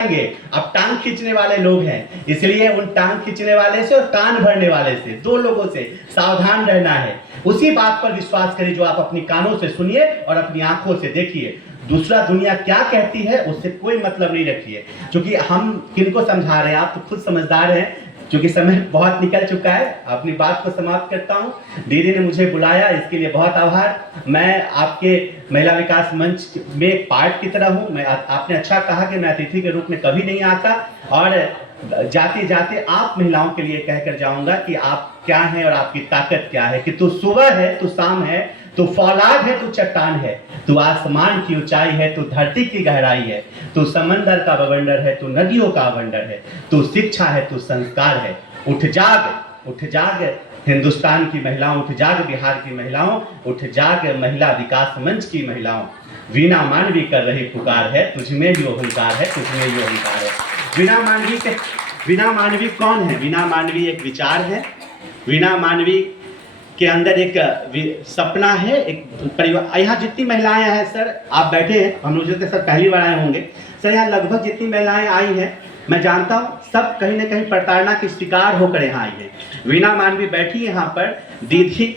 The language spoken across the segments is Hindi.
अब टांग खींचने वाले लोग हैं, इसलिए उन टांग खींचने वाले से और कान भरने वाले से, दो लोगों से सावधान रहना है। उसी बात पर विश्वास करिए जो आप अपनी कानों से सुनिए और अपनी आंखों से देखिए। दूसरा दुनिया क्या कहती है उससे कोई मतलब नहीं रखिए, क्योंकि हम किनको समझा रहे हैं, आप तो खुद समझदार हैं। क्योंकि समय बहुत निकल चुका है, अपनी बात को समाप्त करता हूं। दीदी ने मुझे बुलाया, इसके लिए बहुत आभार। मैं आपके महिला विकास मंच में एक पार्ट की तरह हूं। मैं आपने अच्छा कहा कि मैं अतिथि के रूप में कभी नहीं आता, और जाते जाते आप महिलाओं के लिए कहकर जाऊंगा कि आप क्या हैं और आपकी ताकत क्या है। कि तू सुबह है, तू शाम है, तू फौलाद है, तू चट्टान है, तू आसमान की ऊंचाई है, तू धरती की गहराई है, तू समंदर का बवंडर है, तू नदियों का अवंडर है, तू शिक्षा है, तू संस्कार है। उठ जाग, उठ जाग हिंदुस्तान की महिलाओं, उठ जाग बिहार की महिलाओं, उठ जाग महिला विकास मंच की महिलाओं। वीणा मानवी कर रही पुकार है, तुझमें भी अहंकार है, तुझमें भी अहंकार है। वीणा मानवी कौन है? वीणा मानवी एक विचार है। वीणा मानवी के अंदर एक सपना है, एक परिवार। यहाँ जितनी महिलाएं हैं सर, आप बैठे हैं, हम लोग सर पहली बार आए होंगे सर। यहाँ लगभग जितनी महिलाएं आई हैं, मैं जानता हूँ सब कहीं ना कहीं प्रताड़ना की शिकार होकर यहाँ आई है। वीणा मानवी बैठी यहाँ पर, दीदी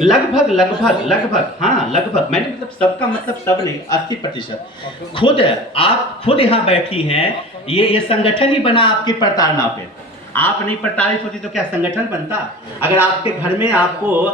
लगभग लगभग लगभग, हाँ लगभग, मैंने मतलब सबका मतलब सब नहीं, 80%। खुद आप खुद यहाँ बैठी हैं, ये संगठन ही बना आपकी प्रताड़ना पे। आप नहीं प्रताड़ित होती तो क्या संगठन बनता? अगर आपके घर में आपको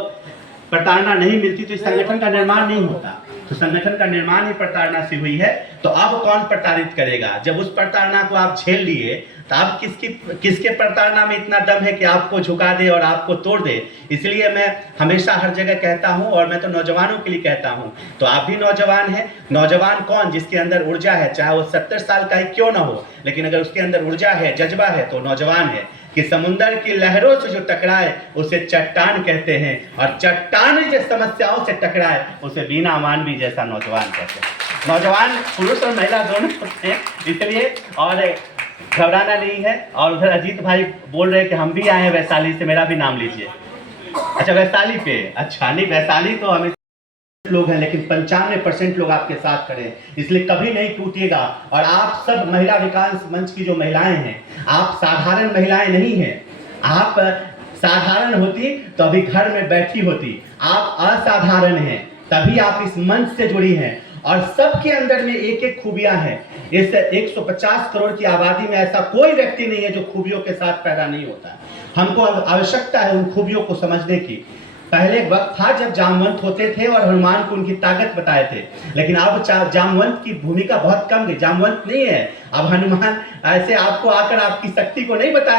प्रताड़ना नहीं मिलती तो इस संगठन का निर्माण नहीं होता। तो संगठन का निर्माण ही प्रताड़ना से हुई है। तो अब कौन प्रताड़ित करेगा? जब उस प्रताड़ना को आप झेल लिए तो आप किसके प्रताड़ना में इतना दम है कि आपको झुका दे और आपको तोड़ दे? इसलिए मैं हमेशा हर जगह कहता हूं, और मैं तो नौजवानों के लिए कहता हूं, तो आप भी नौजवान हैं। नौजवान कौन? जिसके अंदर ऊर्जा है, चाहे वो 70 साल का ही क्यों ना हो, लेकिन अगर उसके अंदर ऊर्जा है, जज्बा है, तो नौजवान है। कि समुद्र की लहरों से जो टकराए उसे चट्टान कहते हैं, और चट्टान जो समस्याओं से टकराए उसे वीणा मानवी जैसा नौजवान कहते हैं। नौजवान पुरुष और महिला दोनों होते हैं, इसलिए और घबराना नहीं है। और उधर अजीत भाई बोल रहे हैं कि हम भी आए हैं वैशाली से, मेरा भी नाम लीजिए। अच्छा वैशाली पे, अच्छा नहीं वैशाली तो हमें लोग हैं, लेकिन 95% लोग आपके साथ खड़े हैं, इसलिए कभी नहीं टूटिएगा। और आप सब महिला विकास मंच की जो महिलाएं हैं, आप साधारण महिलाएं नहीं हैं। आप साधारण होती तो अभी घर में बैठी होती। आप असाधारण हैं, तभी आप इस मंच से जुड़ी हैं। और सबके अंदर में एक एक खूबियां हैं। इस 150 करोड़ की आबादी में ऐसा कोई व्यक्ति नहीं है जो खूबियों के साथ पैदा नहीं होता है। हमको आवश्यकता है उन खूबियों को समझने की। पहले एक वक्त था जब जामवंत होते थे और हनुमान को उनकी ताकत बताए थे, लेकिन अब जामवंत की भूमिका बहुत कम है। जामवंत नहीं है अब हनुमान, ऐसे आपको आकर आपकी शक्ति को नहीं बताया।